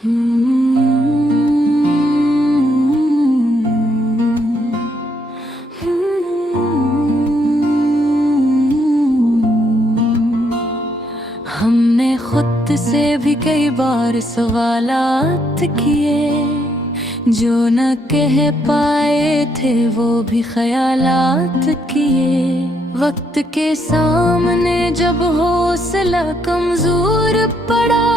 हमने खुद से भी कई बार सवालात किए, जो न कह पाए थे वो भी ख्यालात किए। वक्त के सामने जब हौसला कमजोर पड़ा,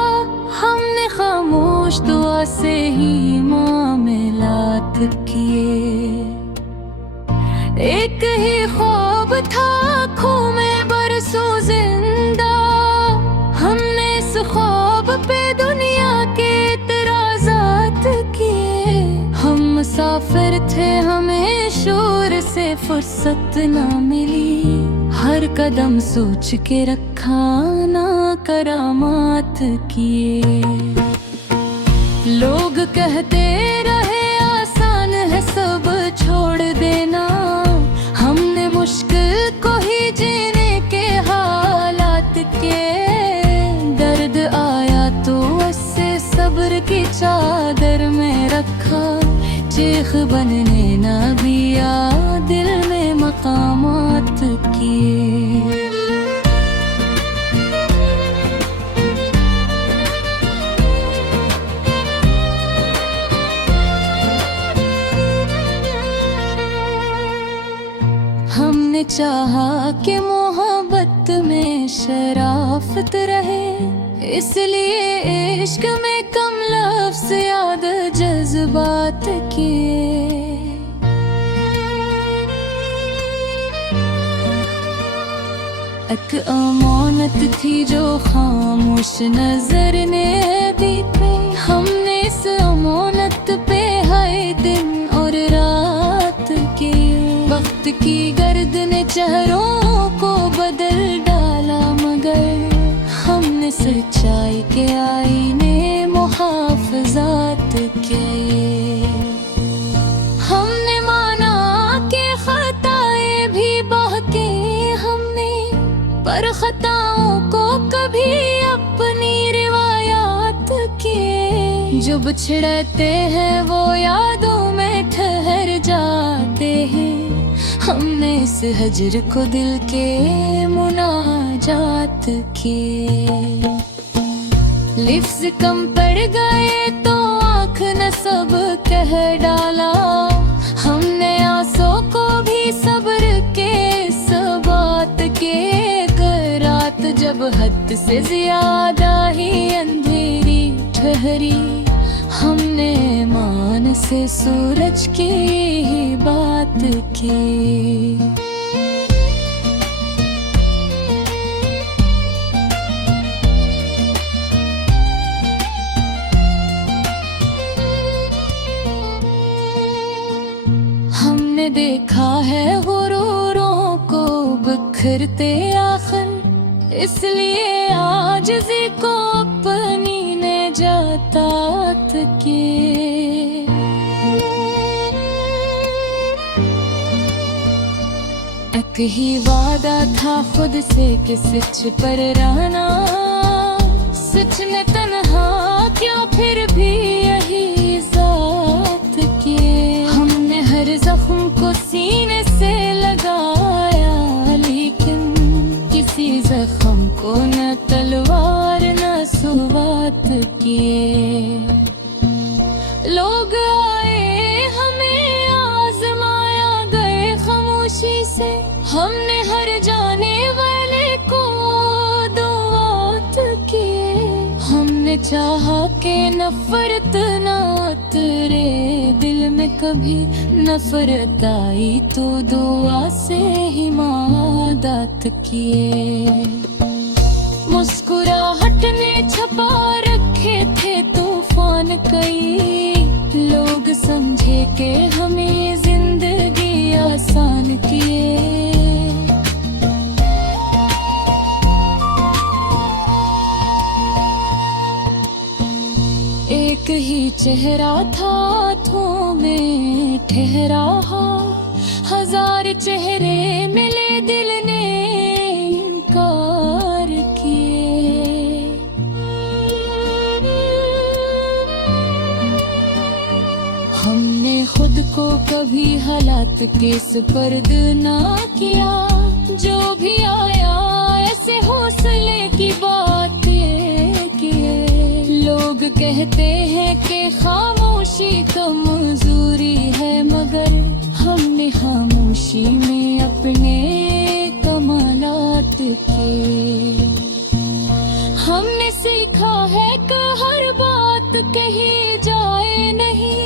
हमने खामोश दुआ से ही मामलात किए। एक ही ख्वाब था आँखों में बरसों जिंदा, हमने इस ख्वाब पे दुनिया के इतराज़ात किए। हम मुसाफिर थे, हमें शोर से फुर्सत ना मिली, हर कदम सोच के रखा ना करामात किए। लोग कहते रहे आसान है सब छोड़ देना, हमने मुश्किल को ही जीने के हालात के। दर्द आया तो उससे सब्र की चादर में रखा, चीख बनने ना दिया, दिल में मकामात किए। हमने चाहा कि मोहब्बत में शराफत रहे, इसलिए इश्क में कम लफ्ज़ याद जज्बात किए। एक अमानत थी जो खामोश नजर ने दी पे, हमने इस अमानत पे हर दिन और रात की। वक्त की गर्द ने चेहरों को बदल डाला, मगर हमने सच्चाई के आईने मुहाफ़ज़ात किए। हमने माना कि खताएं भी बहके हमने, पर खताओं को कभी अपनी रिवायात किए। जो बिछड़ते हैं वो यादों में ठहर जाते हैं, हमने इस हजर को दिल के मुनाजात किए। लिफ्ज़ कम पड़ गए तो आँख न सब कह डाला, हमने आंसू को भी सब्र के सबात के। रात जब हद से ज्यादा ही अंधेरी ठहरी, हमने मान से सूरज की ही बात की। हमने देखा है गुरूरों को बिखरते आखिर, इसलिए आजिज़ी को अपनी निजात की। एक ही वादा था खुद से कि सच पर रहना, सच ने तन्हा क्यों फिर भी यही ज़ात किए। हमने हर जख्म को सीने से लगाया, लेकिन किसी जख्म को न तलवार न सुवात किए। लोग आए हमें आजमाया गए खामोशी से, हमने हर जाने वाले को दुआत किए। हमने चाहा कि नफरत न उतरे दिल में कभी, नफरत आई तो दुआ से हिमादत किए। मुस्कुराहट ने छपा रखे थे तूफान कई, लोग समझे कि हमें जिंदगी आसान किए। एक ही चेहरा था हाथों में ठहरा, हजार चेहरे मिले दिल ने इनकार किए। को कभी हालात के सुपर्द ना किया। जो भी आया ऐसे हौसले की बातें किए। लोग कहते हैं कि खामोशी कमजोरी है, मगर हमने खामोशी में अपने कमालात किए। हमने सीखा है कि हर बात कही जाए नहीं,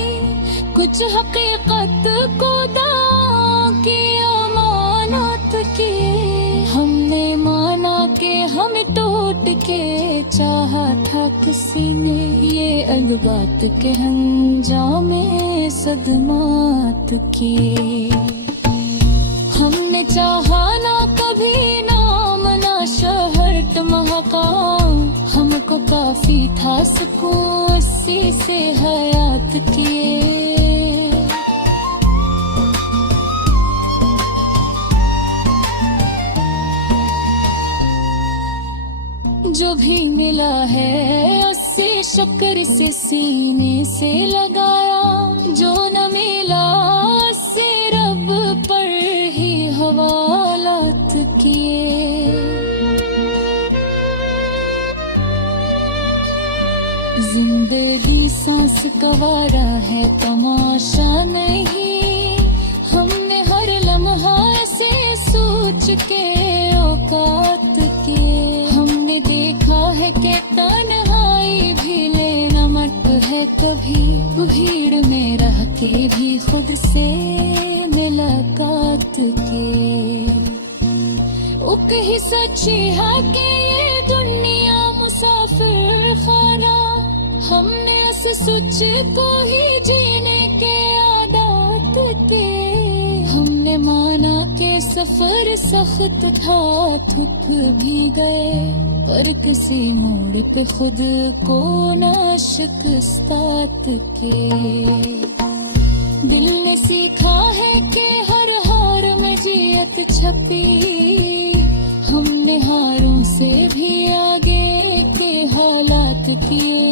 कुछ हकीकत को दांव की अमानत किए। हमने माना कि हमें टूट के चाहा था किसी ने, ये अलबात के हंजामे सदमात किए। हमने चाहा ना कभी नाम ना शहरत महकाम, हमको काफी था सुकून अस्सी से हयात किए। जो भी मिला है उससे शक्कर से सीने से लगाया, जो न मिला उससे रब पर ही हवालात किए। जिंदगी सांस गंवारा है तमाशा नहीं, हमने हर लम्हा से सोच के औकात के। हमने देखा है कि तन्हाई भी लेना मत है कभी, भीड़ में रह के भी खुद से मुलाकात के। उक ही सच्ची है कि ये दुनिया मुसाफिर खाना, हमने उस सोच को ही जीने के आदत के। हमने माना कि सफर सख्त था, थक भी गए, पर किसी मोड़ पे खुद को ना शिकस्त के। दिल ने सीखा है कि हर हार में जियत छपी, हमने हारों से भी आगे के हालात किए।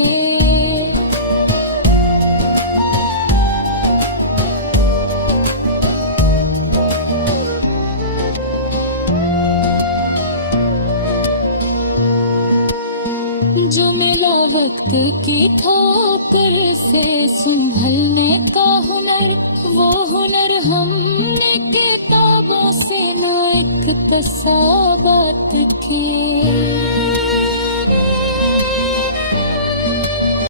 जो मिला वक्त की ठोकर से संभलने का हुनर, वो हुनर हमने किताबों से ना इक्तसाबात किए।